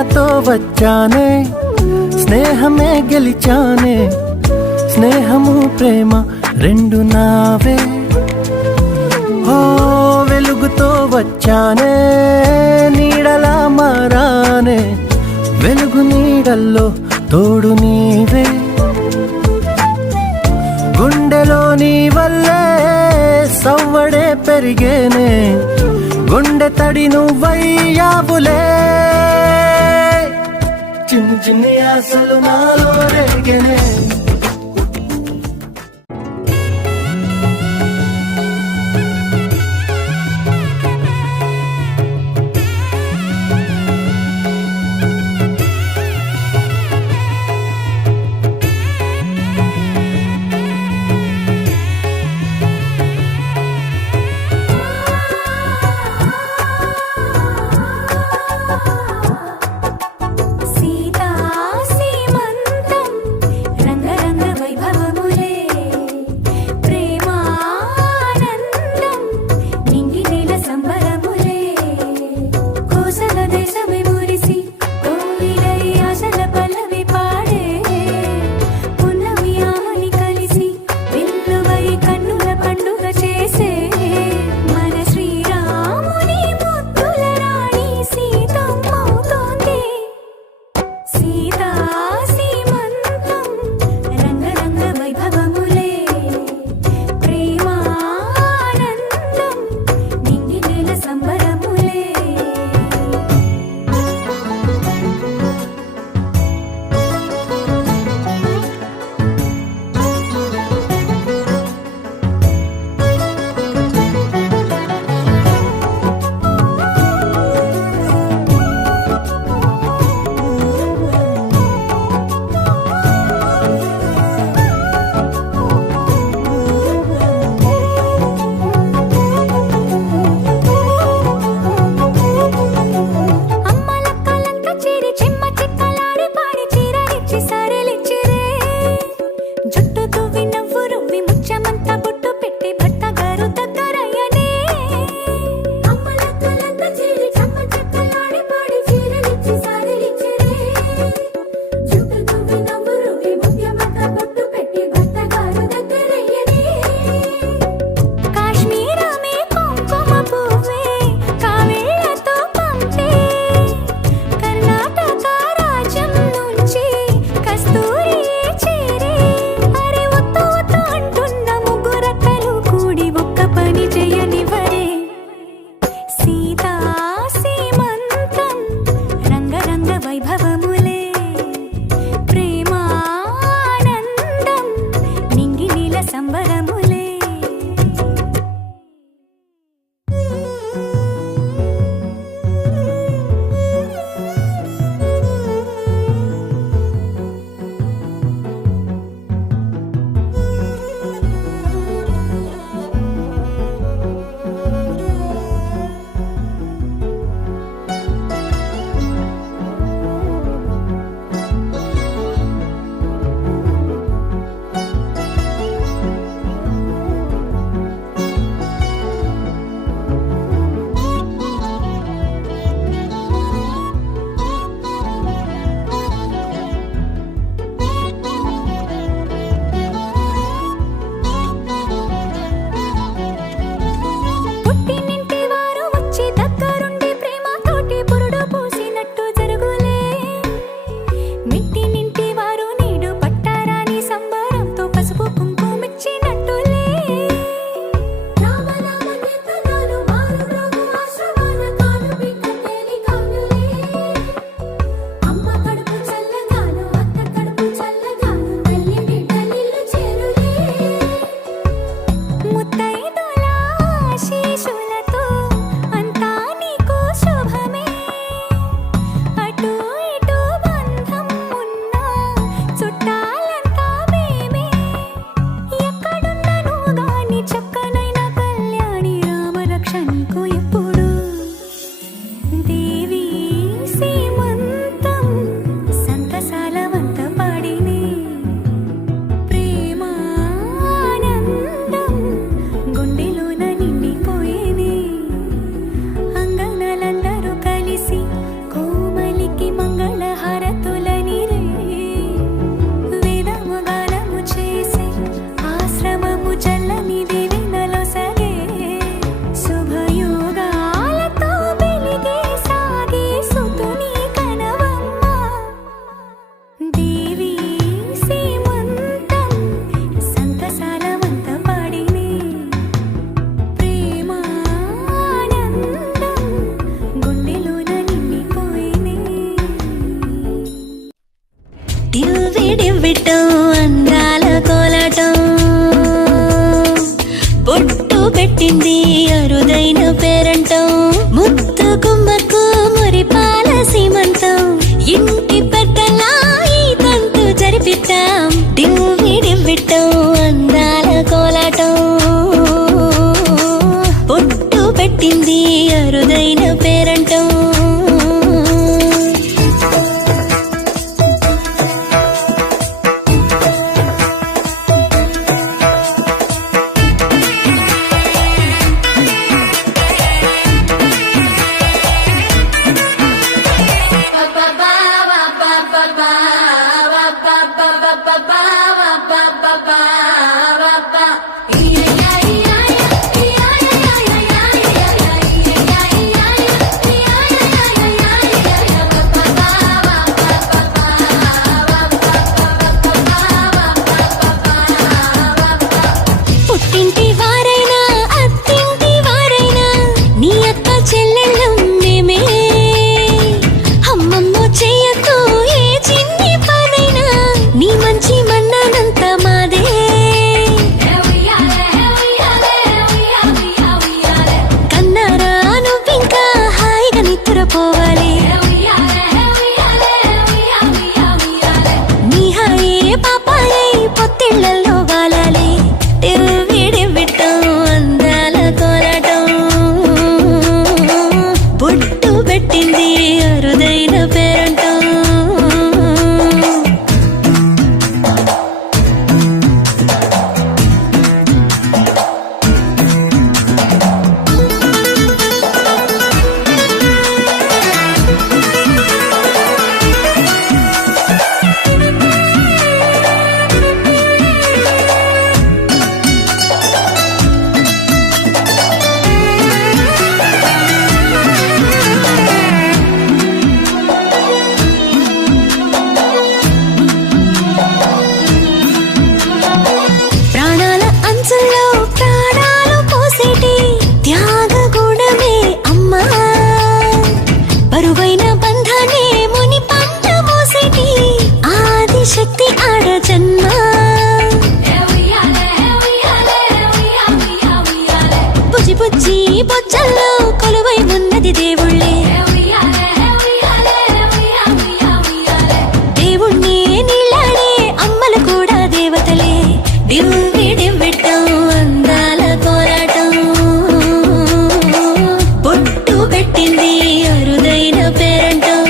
ప్రేమతో వచ్చానే స్నేహమే గెలిచానే స్నేహము ప్రేమ రెండు నావే ఓ వెలుగుతో వచ్చానే నీడలా మారానే వెలుగు నీడల్లో తోడు నీవే గుండెలో నీ వల్లే సవ్వడే పెరిగేనే గుండె తడి నువ్వయ్యావులే చిన్ని చిన్ని ఆశలు నాలో రేగేనే అరుదైన పేరంటం. పుట్టింటి వారైనా అత్తింటి వారైనా నీ అక్క చెల్లెళ్ళం మేమే. అమ్మమ్మో చెయ్యకు ఏ చిన్ని పనైనా నీ మంచి మన్నానంత మాదే. కన్నారా నువ్వింకా హాయిగా నిద్రపోవాలి. నీ హాయే పాపాయే పొత్తిళ్లలో వాలాలి. అందాల కోలాటం బొట్టు పెట్టింది అరుదైన పేరంటం. ప్రాణాల అంచుల్లో ప్రాణాలు పోసేటి త్యాగ గుణమే అమ్మా. బరువైన బంధాన్ని ముని పంట మోసేటి ఆదిశక్తి ఆడ జన్మ. బుజ్జి బుజ్జి బొజ్జల్లో కొలువై ఉన్నది దేవుళ్ళే. దేవుణ్ణి నీళ్ళాడే అమ్మలు కూడా దేవతలే. డివ్విడివ్విట్టం అందాల కోలాటం బొట్టు పెట్టింది అరుదైన పేరంటం.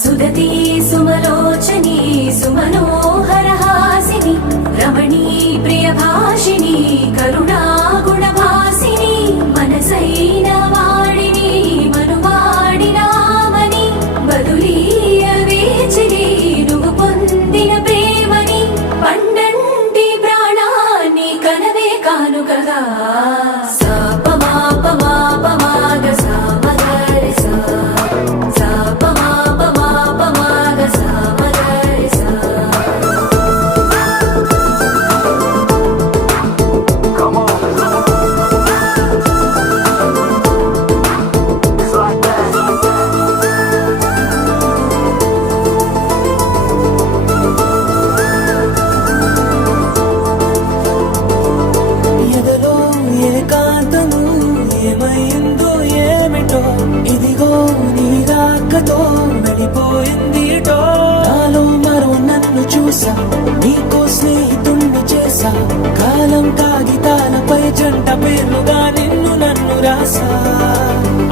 సుదతి సుమలోచని సుమనోహర హాసిని రమణీ ప్రియ భాషిని కరుణా గుణభాసిని మనసైన వాడిని మనువాడినామని బదులీయ వేచిని నువ్వు పొందిన ప్రేమని పండంటి ప్రాణాన్ని కనవే కానుకగా. నీకో స్నేహితుణ్ణి చేసా. కాలం కాగితాలపై జంట పేర్లుగా నిన్ను నన్ను రాసా.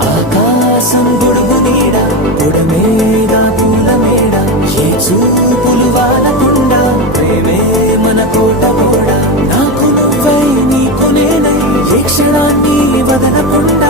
ఆకాశం గొడుగు నీడ పొడమేగా పూల మేడ ఏ చూపులు వాలకుండా ప్రేమే మన కోట కూడా. నాకు నువ్వై నీకు నేనై ఏ క్షణాన్ని వదలకుండా